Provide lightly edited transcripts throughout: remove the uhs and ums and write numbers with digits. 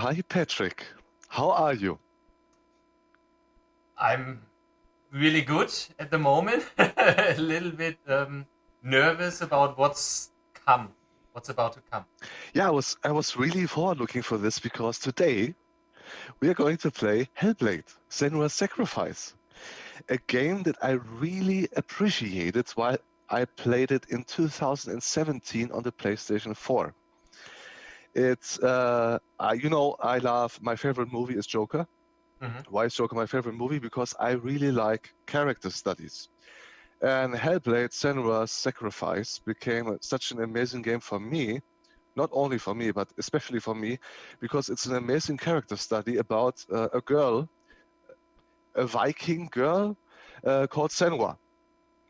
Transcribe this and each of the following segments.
Hi, Patrick. How are you? I'm really good at the moment. A little bit nervous about what's about to come. Yeah, I was really forward looking for this because today we are going to play Hellblade: Senua's Sacrifice, a game that I really appreciated while I played it in 2017 on the PlayStation 4. I love, my favorite movie is Joker. Mhm. Why is Joker my favorite movie? Because I really like character studies. And Hellblade: Senua's Sacrifice became such an amazing game for me, not only for me, but especially for me, because it's an amazing character study about a girl, a Viking girl called Senua.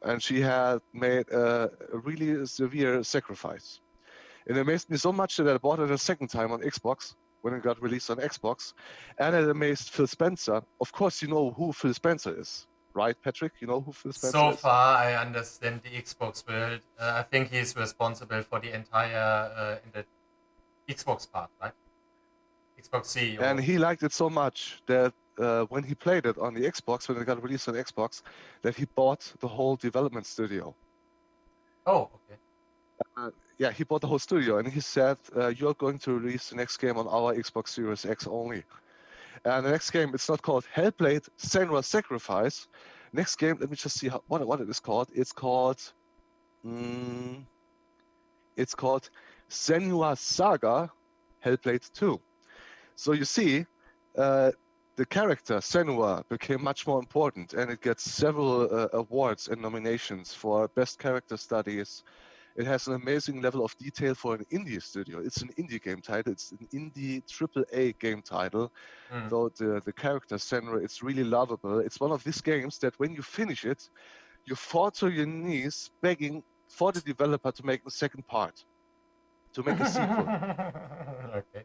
And she had made a really severe sacrifice. It amazed me so much that I bought it a second time on Xbox when it got released on Xbox. And it amazed Phil Spencer. Of course, you know who Phil Spencer is, right, Patrick? You know who Phil Spencer So is? far, I understand the Xbox world. I think he's responsible for the entire in the Xbox part, right? Xbox And CEO. he liked it so much that when he played it on the Xbox, when it got released on Xbox, that he bought the whole development studio. Oh, okay. Yeah, he bought the whole studio, and he said, "You're going to release the next game on our Xbox Series X only." And the next game, it's not called Hellblade: Senua's Sacrifice. Next game, let me just see what it is called. Mm, it's called Senua Saga Hellblade 2. So you see, uh, the character Senua became much more important, and it gets several awards and nominations for best character studies. It has an amazing level of detail for an indie studio. It's an indie game title. It's an indie AAA game title. Mm. So the character Senua, it's really lovable. It's one of these games that when you finish it, you fall to your knees begging for the developer to make the second part, to make a sequel. Okay.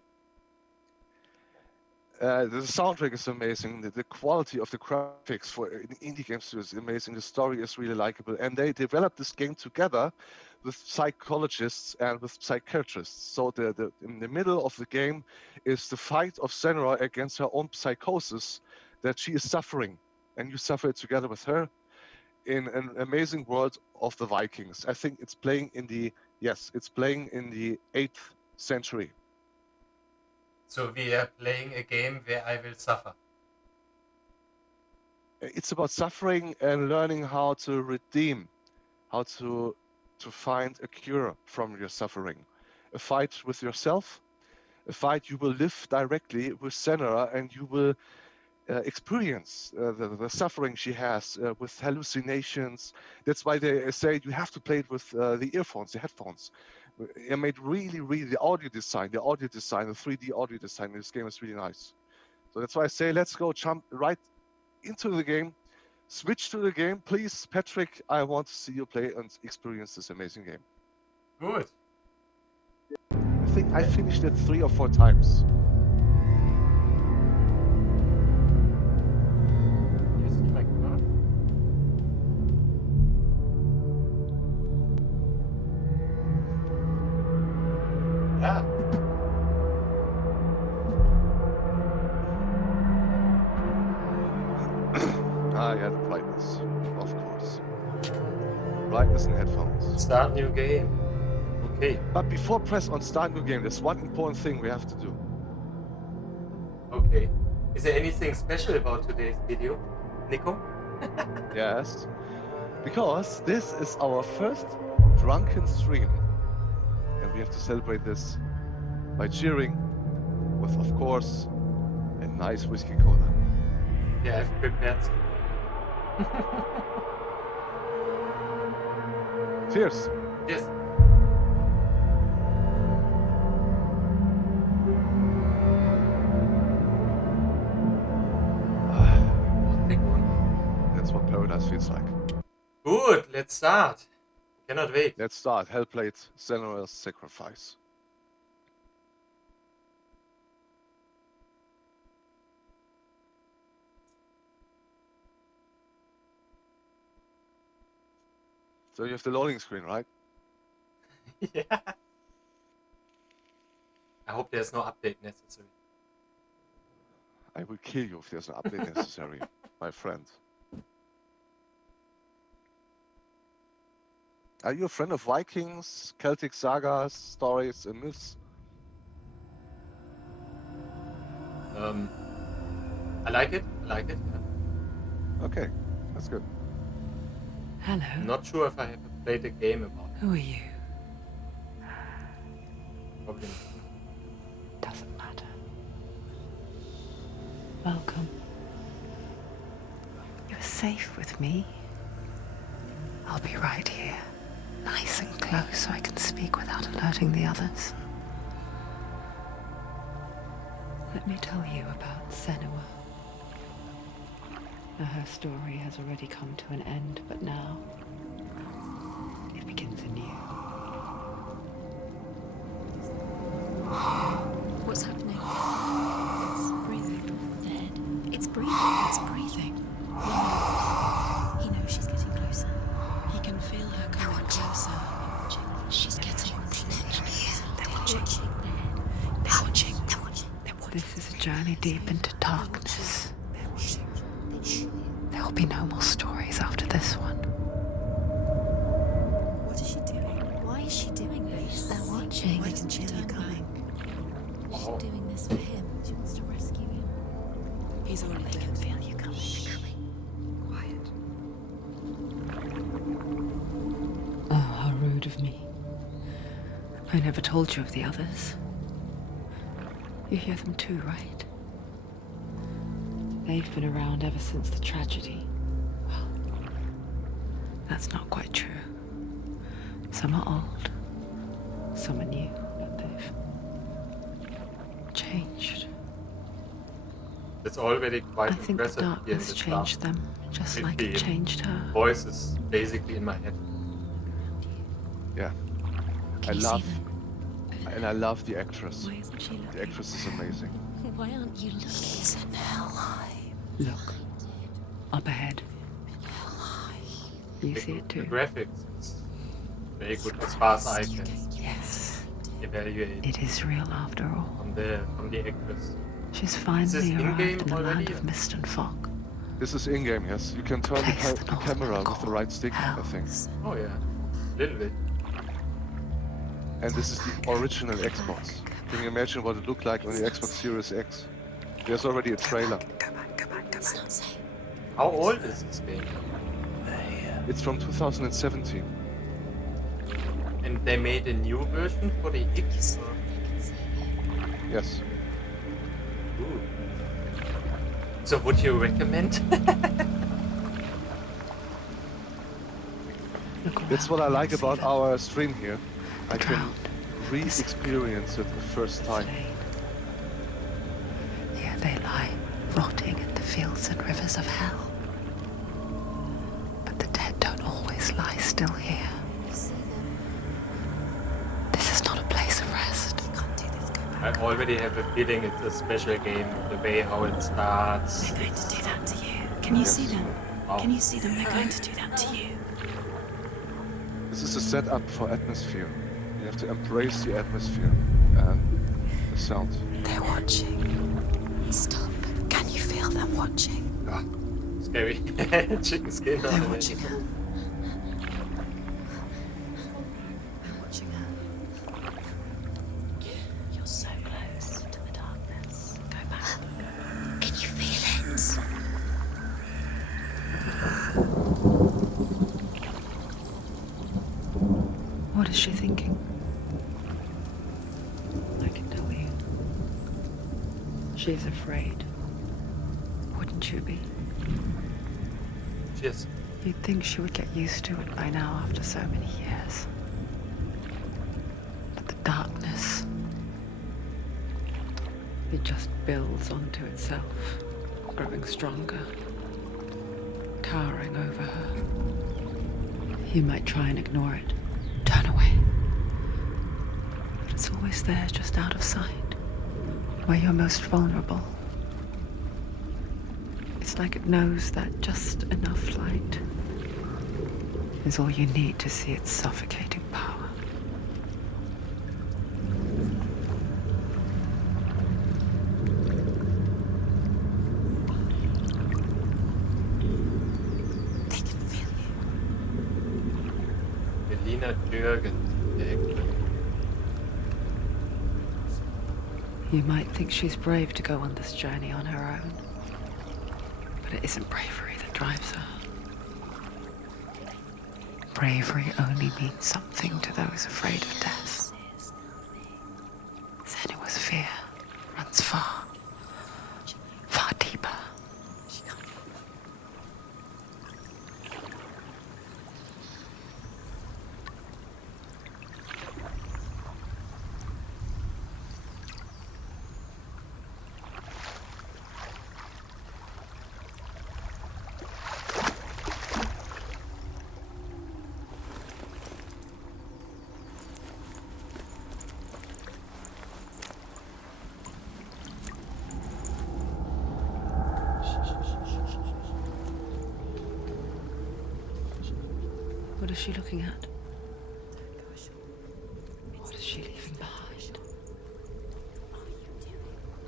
The soundtrack is amazing. The quality of the graphics for an indie game studio is amazing. The story is really likable, and they developed this game together with psychologists and with psychiatrists. So in the middle of the game is the fight of Senra against her own psychosis that she is suffering, and you suffer it together with her in an amazing world of the Vikings. I think it's playing in the 8th century. So we are playing a game where I will suffer. It's about suffering and learning how to redeem, how to find a cure from your suffering. A fight with yourself, a fight you will live directly with Senna, and you will experience the suffering she has with hallucinations. That's why they say you have to play it with the earphones, the headphones. It made really the audio design, the 3D audio design in this game is really nice. So that's why I say let's go jump right into the game. Switch to the game, please, Patrick. I want to see you play and experience this amazing game. Good. I think I finished it 3 or 4 times. You see my card? Yeah. Yeah, the brightness, of course. Brightness and headphones. Start new game. Okay. But before press on start new game, there's one important thing we have to do. Okay. Is there anything special about today's video, Nico? Yes, because this is our first drunken stream, and we have to celebrate this by cheering with, of course, a nice whiskey cola. Yeah, I've prepared some. Cheers. Yes. Oh, take one. That's what paradise feels like. Good, let's start. Cannot wait. Let's start. Hellblade: Senua's Sacrifice. So you have the loading screen, right? Yeah. I hope there's no update necessary. I will kill you if there's an update necessary, my friend. Are you a friend of Vikings, Celtic sagas, stories, and myths? I like it. Yeah. Okay, that's good. Hello. I'm not sure if I have played a game about it. Who are you? Probably not. Doesn't matter. Welcome. You're safe with me. I'll be right here, nice and close so I can speak without alerting the others. Let me tell you about Senua. Now, her story has already come to an end, but now it begins anew. What's happening? It's breathing. Dead. It's breathing. It's breathing. He knows she's getting closer. He can feel her coming closer. She's getting closer. They're watching. They're watching. They're watching. This is a journey deep into darkness. They're watching. There'll be no more stories after this one. What is she doing? Why is she doing this? They're watching. Why doesn't she turn coming? She's doing this for him. She wants to rescue him. He's already dead. I can feel you coming. Quiet. Oh, how rude of me. I never told you of the others. You hear them too, right? They've been around ever since the tragedy. Well, that's not quite true. Some are old, some are new, but they've changed. It's already quite I think the impressive here in darkness the changed them, just like it changed her. Voice is basically in my head. Yeah. Can you see them? I love the actress. Why isn't she looking? The actress is amazing. Why aren't you looking? He's in Hellheim. Look, up ahead. You see it The too? graphics is very good as far as I can Yes, evaluate it is real after all. from the actress. She's this finally in-game arrived in the land already? of mist and fog. This is in-game, yes. You can turn Place the that camera all with the right stick, I think. Oh yeah, little bit. And this is the original Xbox. Can you imagine what it looked like on the Xbox Series X? There's already a trailer. It's not safe. How old is this game? It's from 2017. And they made a new version for the X? Or? Yes. Ooh. So would you recommend? Look That's around what I and like see about them. our stream here. I can Drowned. re-experience it the first time. Here they lie, rotting in the fields and rivers of hell. But the dead don't always lie still here. See them? This is not a place of rest. You can't do this. Go back. I already have a feeling it's a special game. The way how it starts. They're going to do that to you. Can you see them? Wow. Can you see them? They're going to do that to you. This is a setup for atmosphere. You have to embrace the atmosphere and the sound. They're watching. Stop. Can you feel them watching? Ah, scary. Chicken skin. They're on it. watching her. They're watching her. You're so close to the darkness. Go back. Can you feel it? What is she thinking? I can tell you. She's afraid. Wouldn't you be? Cheers. You'd think she would get used to it by now after so many years. But the darkness, it just builds onto itself, growing stronger, towering over her. You might try and ignore it, turn away. But it's always there, just out of sight, where you're most vulnerable. It's like it knows that just enough light is all you need to see its suffocating power. kleiner Jürgen. You might think she's brave to go on this journey on her own, but it isn't bravery that drives her. Bravery only means something to those afraid of death. Senua's fear runs far, far deeper. What is she looking at? What is she leaving behind?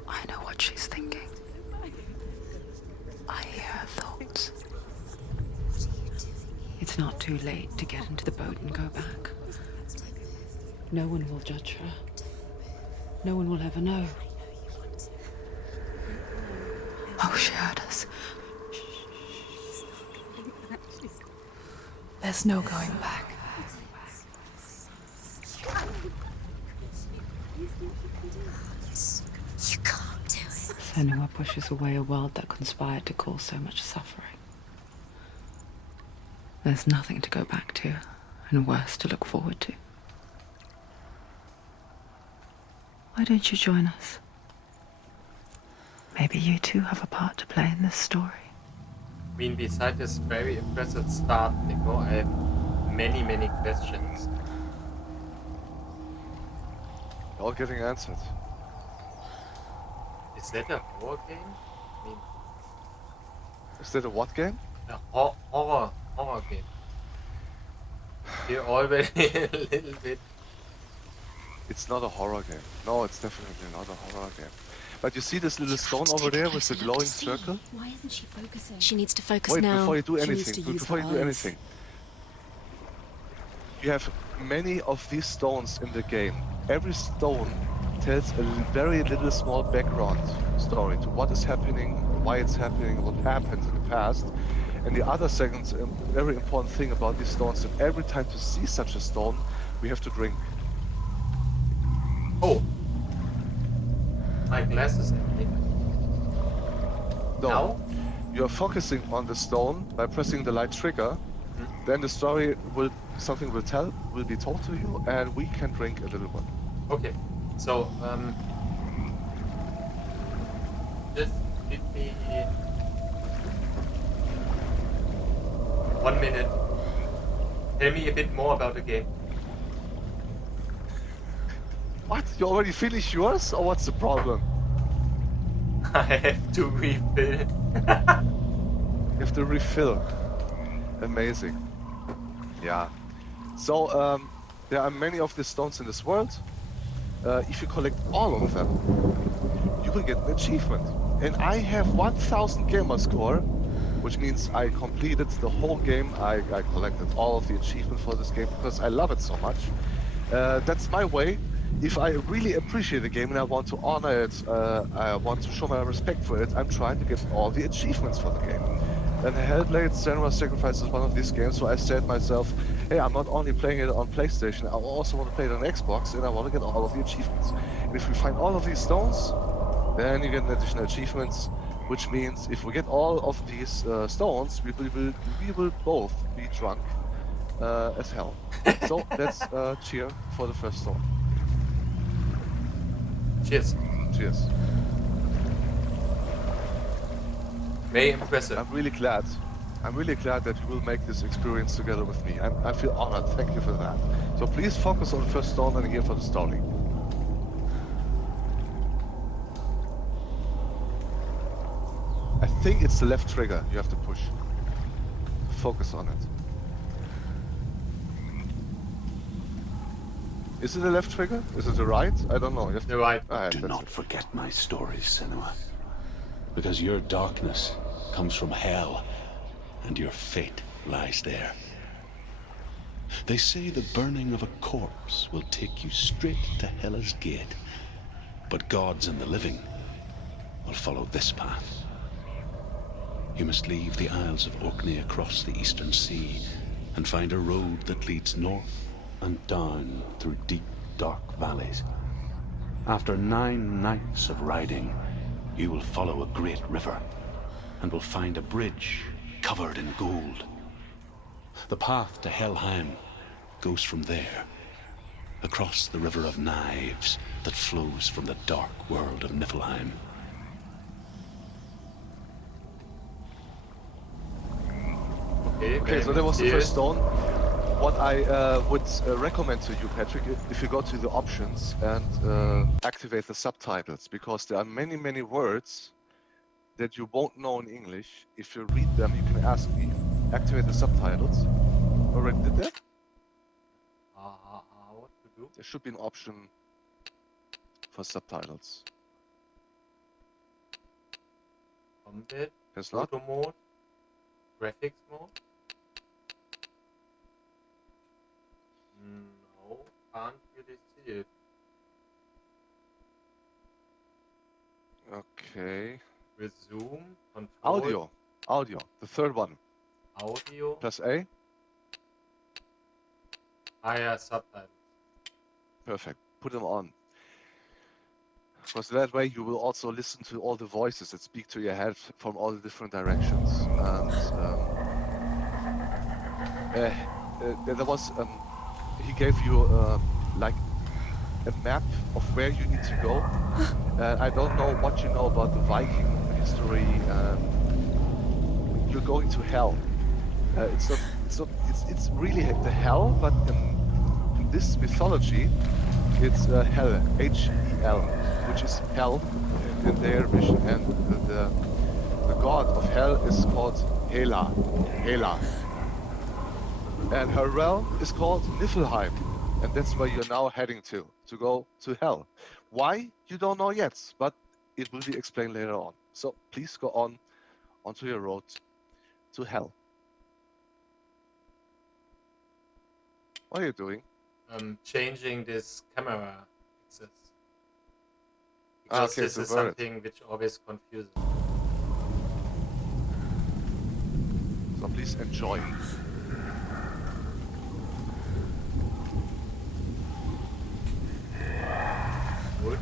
I know what she's thinking. I hear her thoughts. It's not too late to get into the boat and go back. No one will judge her. No one will ever know. Oh, she heard us. There's no going back. You can't do it. Senua pushes away a world that conspired to cause so much suffering. There's nothing to go back to, and worse to look forward to. Why don't you join us? Maybe you too have a part to play in this story. I mean, besides this very impressive start, Nico, I have many questions. All getting answered. Is that a horror game? I mean, Is that a what game? a horror game. You're already a little bit. It's not a horror game. No, it's definitely not a horror game. But you see this little stone over there with the glowing circle? Why isn't she focusing? She needs to focus Wait, now. before you do She needs anything, to use before you her do eyes. anything. You have many of these stones in the game. Every stone tells a very little small background story to what is happening, why it's happening, what happened in the past. And the other second, very important thing about these stones, that every time to see such a stone, we have to drink. Oh! My glasses empty. No, Now? you're focusing on the stone by pressing the light trigger. Then the story will be told to you, and we can drink a little bit. Okay, so, just give me 1 minute. Tell me a bit more about the game. What? You already finished yours, or what's the problem? I have to refill. You have to refill. Amazing. Yeah. So, there are many of these stones in this world. If you collect all of them, you will get an achievement. And I have 1000 gamer score, which means I completed the whole game. I collected all of the achievements for this game because I love it so much. That's my way. If I really appreciate the game and I want to honor it, I want to show my respect for it, I'm trying to get all the achievements for the game. And Hellblade: Senua Sacrifice is one of these games, so I said to myself, hey, I'm not only playing it on PlayStation, I also want to play it on Xbox, and I want to get all of the achievements. And if we find all of these stones, then you get an additional achievements, which means if we get all of these stones, we will both be drunk as hell. So let's cheer for the first stone. Cheers. Cheers. Very impressive. I'm really glad that you will make this experience together with me. I feel honored. Thank you for that. So please focus on the first stone and here for the story. I think it's the left trigger you have to push. Focus on it. Is it the left trigger? Is it the right? I don't know. You have to... You're right. Do that's not it. forget my stories, Senua. Because your darkness comes from hell, and your fate lies there. They say the burning of a corpse will take you straight to Hela's gate. But gods and the living will follow this path. You must leave the Isles of Orkney across the eastern sea and find a road that leads north and down through deep, dark valleys. After 9 nights of riding, you will follow a great river and will find a bridge covered in gold. The path to Helheim goes from there, across the River of Knives that flows from the dark world of Niflheim. Okay, so that was the first stone. What I would recommend to you, Patrick, if you go to the options and activate the subtitles, because there are many, many words that you won't know in English. If you read them, you can ask me, activate the subtitles. Already did that? What to do? There should be an option for subtitles. Combat, There's not? photo mode, graphics mode. No, can't really see it. Okay. Resume, control, Audio. The third one. audio. Press A. Yeah, subtitles. Perfect. Put them on. Because that way you will also listen to all the voices that speak to your head from all the different directions. And there was, he gave you like a map of where you need to go. I don't know what you know about the Viking history. You're going to hell. It's really the hell, but in this mythology, it's hell, H-E-L, which is hell in their vision, and the god of hell is called Hela, and her realm is called Niflheim, and that's where you're now heading to go to hell. Why, you don't know yet, but it will be explained later on. So please go onto your road to hell. What are you doing? Changing this camera access. Because Okay, this to is word. something which always confuses. So please enjoy. Good.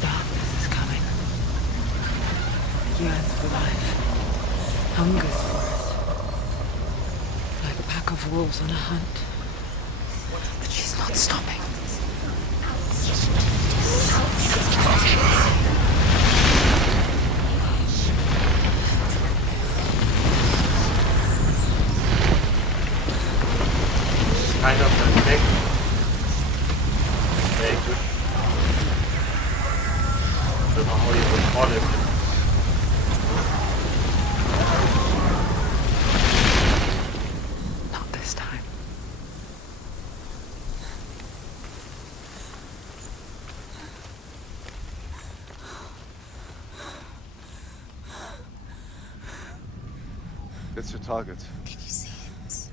Darkness is coming. Yearns for life. Hungers for it. Like a pack of wolves on a hunt. But she's not stopping. Kind of an effect. Very good. I don't know how you would call it. Not this time. That's your target. Can you see it?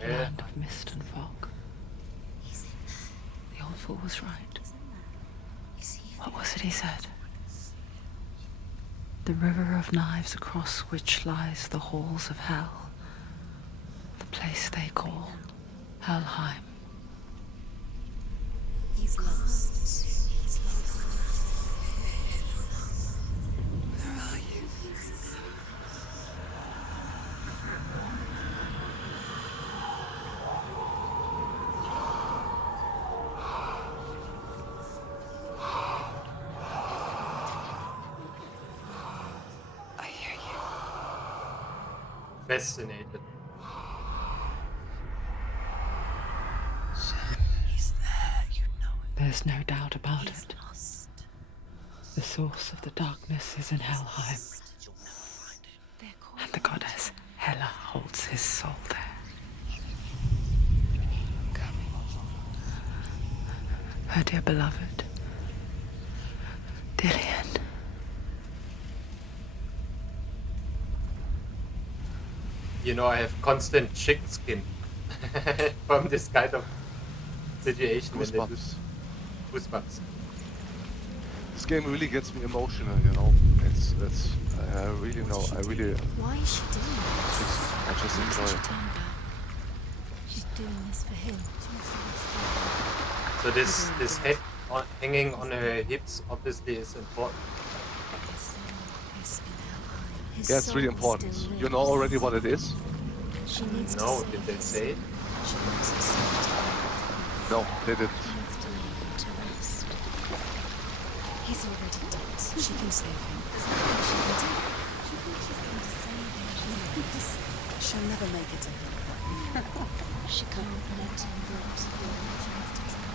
The Yeah. land of mist and fog. He's in there. The old fool was right. You see him? What was it he said? The river of knives across which lies the halls of hell. The place they call Helheim. He's lost. He's lost. Where are you? predestinated. He's there, you know it. There's no doubt about He's it. lost. The source of the darkness is in Helheim, You'll never find him. They're called and the goddess Hela holds his soul there. Her dear beloved, Dillian. You know, I have constant chicken skin from this kind of situation. when they do Goosebumps. Goosebumps. This game really gets me emotional, you know. It's I really know. I really Why is she doing this? I just Why enjoy hasn't she it. turned back? She's doing this for him. She wants to rescue So this head hanging on her hips obviously is important. his soul is in Helheim. His Yeah, it's really soul important. still You know lives. already what it is? She needs to No, save did they his say it? soul. She wants his soul to be No, they didn't. He needs to lay him to rest. He's already dead. She can save him. There's nothing she can do. She thinks she's going to save him. Yes. She'll never make it to him. She can't let him go to the world. She has to try.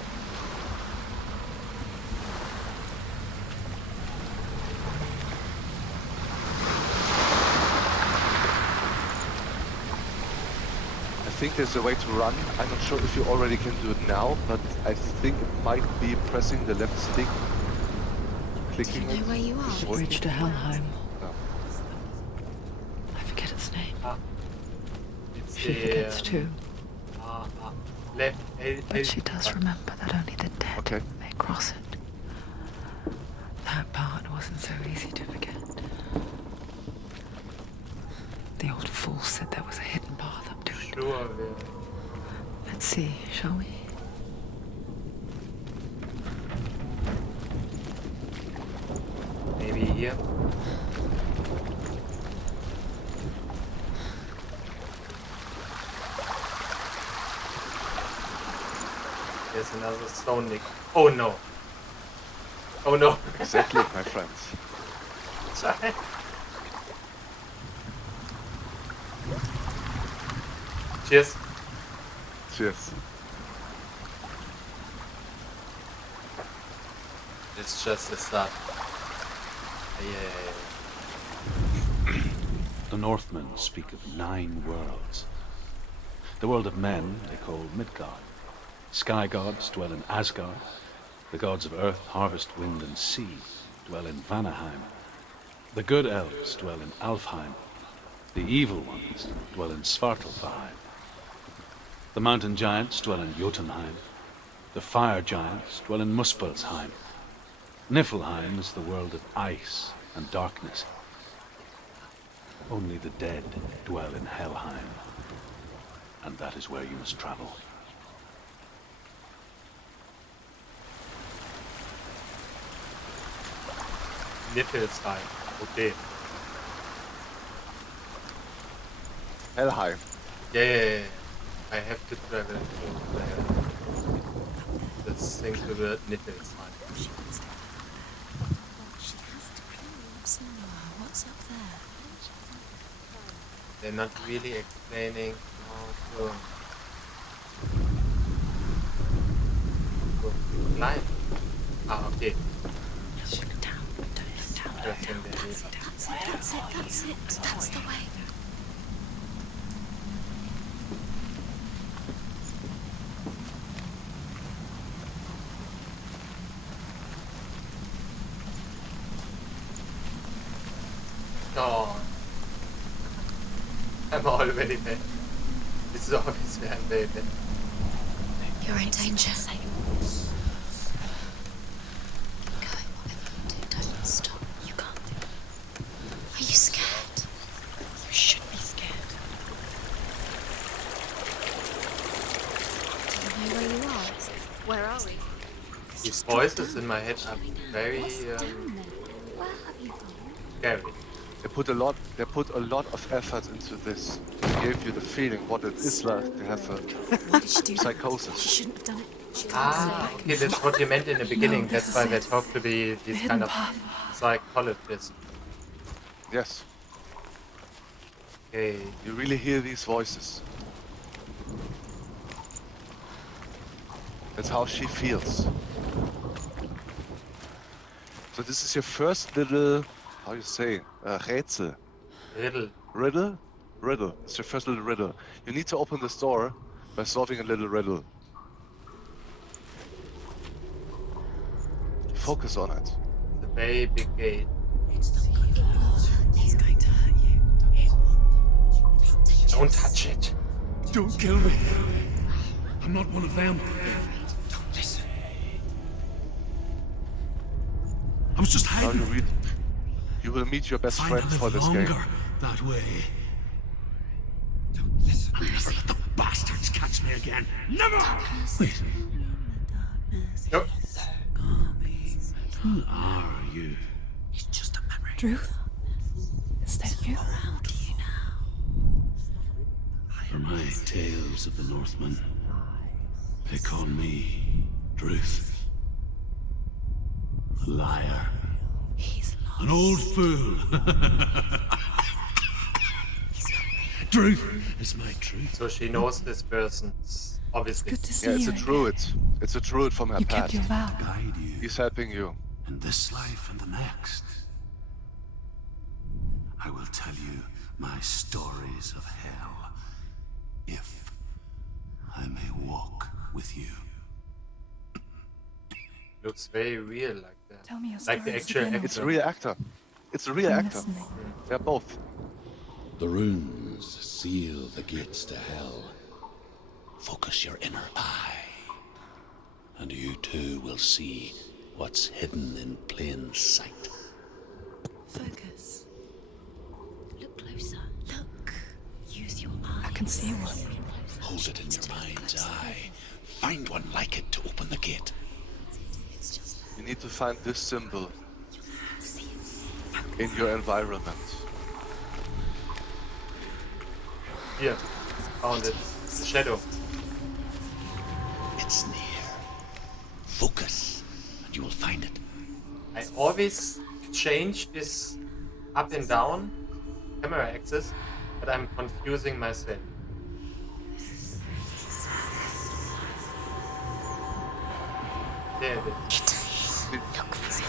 I think there's a way to run. I'm not sure if you already can do it now, but I think it might be pressing the left stick, Do you clicking know it. where you are? Is The working. bridge to Helheim. No. I forget its name. It's She forgets too, left but she does remember that only the dead Okay. may cross it. That part wasn't so easy to forget. The old fool said there was a hidden path up to it. Sure. Let's see, shall we? Maybe here. There's another stone nick. Oh no. Oh no. Exactly, my friends. Sorry. Cheers. Cheers. It's just a start. Yeah. The Northmen speak of 9 worlds. The world of men they call Midgard. Sky gods dwell in Asgard. The gods of earth, harvest, wind, and sea dwell in Vanaheim. The good elves dwell in Alfheim. The evil ones dwell in Svartalfheim. The mountain giants dwell in Jotunheim. The fire giants dwell in Muspelheim. Niflheim is the world of ice and darkness. Only the dead dwell in Helheim. And that is where you must travel. Niflheim. Okay. Helheim. Yeah. I have to travel to this thing to the Niflheim. She wants to go there. But she has to prove Senua. What's up there? They're not really explaining how to climb. Ah, okay. Look down. Don't look down. Interesting. They need That's it. That's the way. Oh, I'm already dead. This is obviously I'm very dead. You're in danger. Go, whatever you do, don't stop. You can't do it. Are you scared? You should be scared. Do you know where you are? Where are we? These voices in my head are very What's down there? Where have you gone? scary. They put a lot of effort into this. They gave you the feeling what it is like to have a Why did she do that? She psychosis. shouldn't have done it. She can't Ah, say okay, that's what you meant in the beginning. this That's is why they it. talk to these Hidden kind of path. psychologists. Yes. Okay. You really hear these voices. That's how she feels. So this is your first little, how you say, rätsel. Riddle. Riddle? Riddle. It's your first little riddle. You need to open this door by solving a little riddle. Focus on it. The very big gate. It's going to hurt you. Don't touch it. Don't kill me. I'm not one of them. Don't listen. I was just Now you hiding. read. You will meet your best Find friend I for live this longer game. that way. Don't listen. I'll never let the bastards catch me again. Never! Wait, Nope. who are you? It's just a memory. Ruth? Is that you? Around you now. For my tales of the Northmen, they call me Druth. A liar. He's lost. An old fool. Druth is my truth. So she knows this person's obviously. Good to see Yeah, it's you a again. druid. It's a druid from her You past. kept your vow. Guide you He's helping you. in this life and the next. I will tell you my stories of hell, if I may walk with you. Looks very real like that. Tell me your Like the stories actual again. It's a actor. real actor. It's a real I'm actor. listening. They're both. The runes seal the gates to hell. Focus your inner eye, and you too will see what's hidden in plain sight. Focus. Look closer. Look. Use your eyes. I can see one. Closer. Hold it in It's your to look mind's closer. eye. Find one like it to open the gate. It's just You need to find this symbol see it. in your environment. Here. Found it. The shadow. It's near. Focus, and you will find it. I always change this up and down camera axis, but I'm confusing myself. There it is. You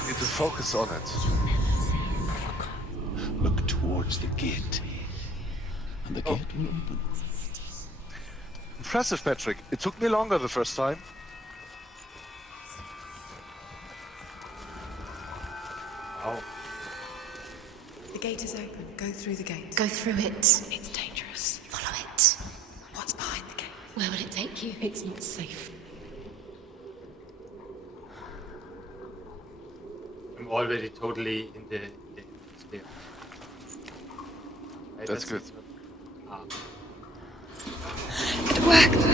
need to focus on it. Look towards the gate, and the Oh. gate will open. Impressive, Patrick. It took me longer the first time. Wow. The gate is open. Go through the gate. Go through it. It's dangerous. Follow it. What's behind the gate? Where will it take you? It's not safe. I'm already totally in the atmosphere. Right, That's good. Ah. It worked.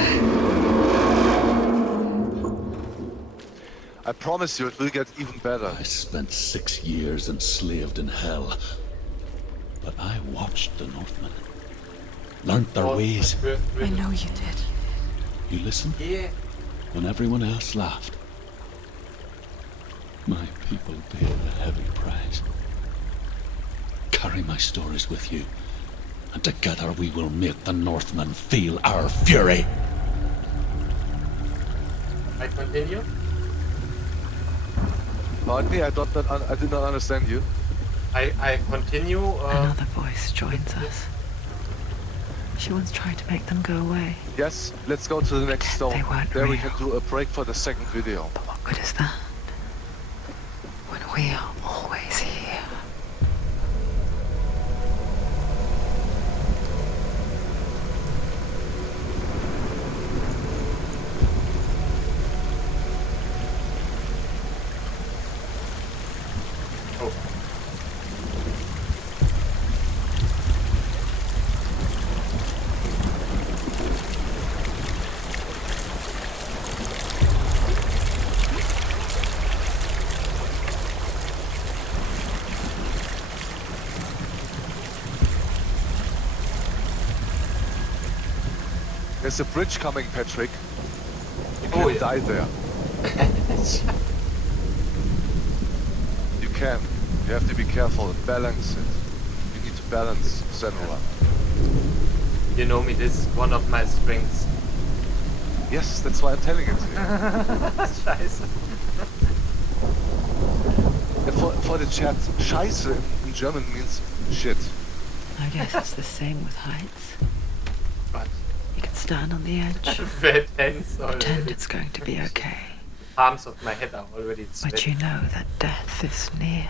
I promise you, it will get even better. I spent 6 years enslaved in hell, but I watched the Northmen, learnt their Oh, ways. my first I riddle. know you did. You listened Yeah. when everyone else laughed. My people paid a heavy price. Carry my stories with you, and together we will make the Northmen feel our fury. I continue. Pardon me, I did not understand you. I continue. Another voice joins us. She once tried to make them go away. Yes, let's go to the next stone. They weren't There we real. can do a break for the second video. But what good is that? When we are always here. Oh. There's a bridge coming, Patrick. You Oh, can yeah. die there. You can. You have to be careful and balance it. You need to balance Senua. You know me, this is one of my strengths. Yes, that's why I'm telling it to you. Scheiße. And for the chat, Scheiße in German means shit. I guess it's the same with heights. But You can stand on the edge, very tense pretend already. it's going to be okay, Arms of my head are already but sweating. you know that death is near,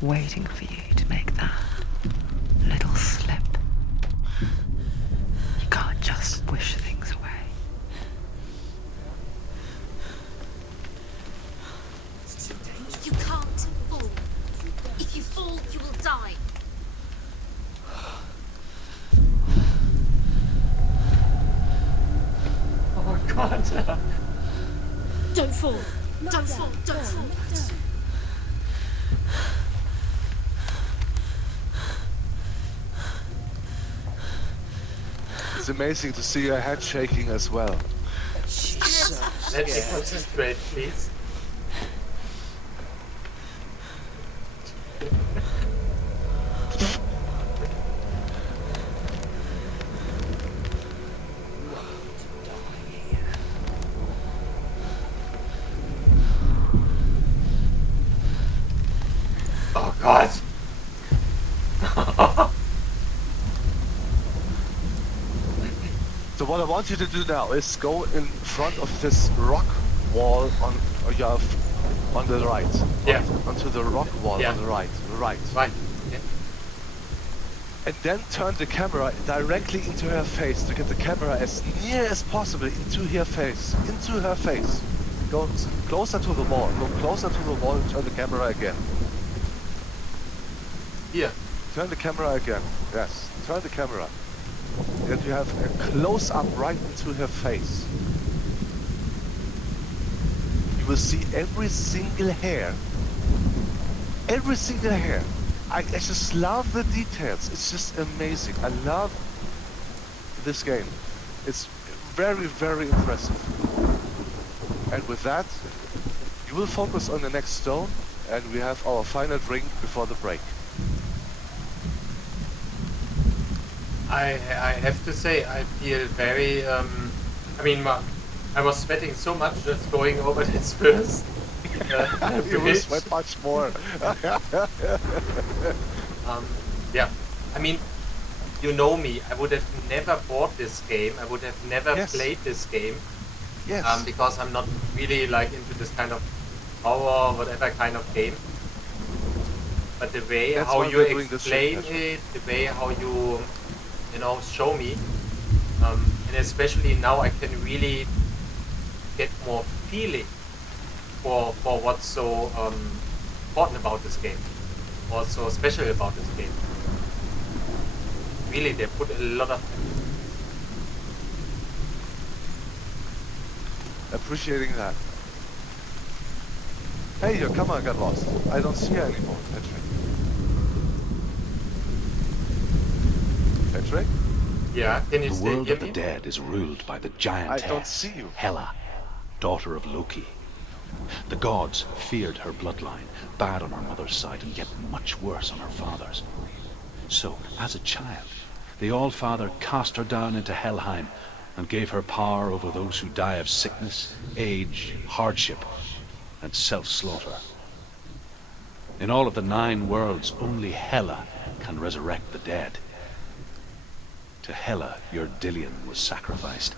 waiting for you to make that little slip. You can't just wish things away. You can't fall. If you fall, you will die. Oh God. Don't fall. Don't fall. Don't fall. It's amazing to see your head shaking as well. Let me concentrate, please. Oh God. So what I want you to do now is go in front of this rock wall on the right. Yeah. Onto the rock wall Yeah. on the right. Right. Right. Yeah. And then turn the camera directly into her face to get the camera as near as possible into her face. Into her face. Go closer to the wall. Go closer to the wall and turn the camera again. Here. Turn the camera again. Yes. Turn the camera. And you have a close-up right into her face. You will see every single hair. Every single hair. I just love the details. It's just amazing. I love this game. It's very, very impressive. And with that, you will focus on the next stone, and we have our final drink before the break. I have to say, I feel very, I mean, I was sweating so much just going over this first. You will sweat much more. Yeah, I mean, you know me, I would have never bought this game, I would have never Yes. played this game, Yes. because I'm not really like into this kind of horror, whatever kind of game. But the way That's how why you we're doing this shit, explain Patrick. it, the way how you show me, and especially now I can really get more feeling for what's so important about this game, what's so special about this game. Really, they put a lot of Appreciating that. Hey, your camera got lost. I don't see her anymore, Patrick. Patrick? Yeah, can you The still world hear of the me? dead is ruled by the giantess I don't see you. Hela, daughter of Loki. The gods feared her bloodline, bad on her mother's side and yet much worse on her father's. So, as a child, the All-Father cast her down into Helheim and gave her power over those who die of sickness, age, hardship, and self-slaughter. In all of the 9 worlds, only Hela can resurrect the dead. To Hela, your Dillion was sacrificed,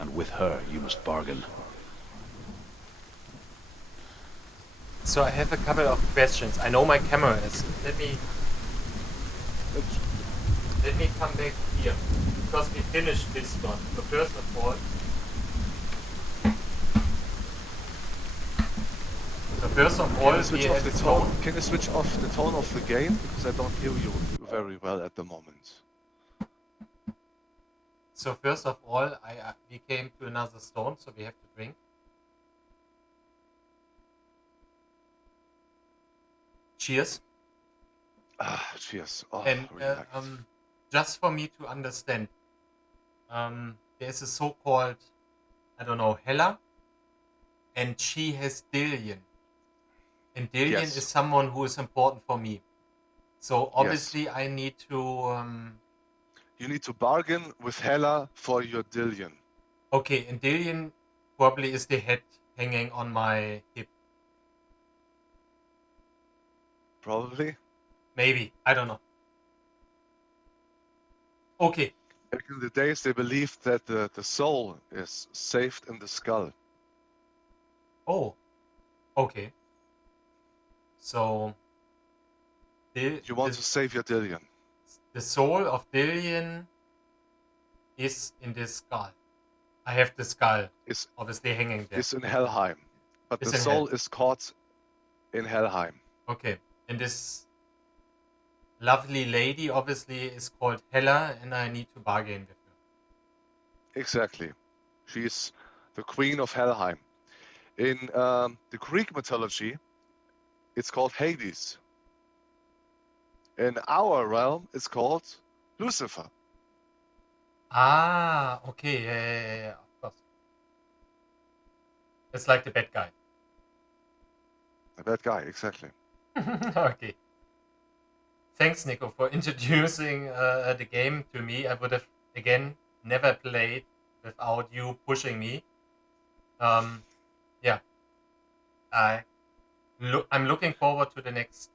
and with her you must bargain. So I have a couple of questions. I know my camera is. Let me come back here because we finished this one. So first of all, Can you switch we off had the tone? Can you switch off the tone of the game? Because I don't hear you very well at the moment. So first of all, we came to another stone, so we have to drink. Cheers. Ah, cheers. Oh, And relax. just for me to understand, there's a so-called, I don't know, Hela, and she has Dillion. And Dillion Yes. is someone who is important for me. So obviously I need to... You need to bargain with Hela for your Dillion. Okay, and Dillion probably is the head hanging on my hip. Probably. Maybe. I don't know. Okay. Back in the days, they believed that the soul is saved in the skull. Oh. Okay. So... You want to save your Dillion. The soul of Dillion is in this skull. I have the skull Is obviously hanging there. is in Helheim, but It's the in soul Hell. is caught in Helheim. Okay. And this lovely lady obviously is called Hela, and I need to bargain with her. Exactly. She's the queen of Helheim. In the Greek mythology, it's called Hades. In our realm, it's called Lucifer. Ah, okay. Yeah, of course. It's like the bad guy. The bad guy, exactly. Okay. Thanks, Nico, for introducing the game to me. I would have, again, never played without you pushing me. Yeah. I'm looking forward to the next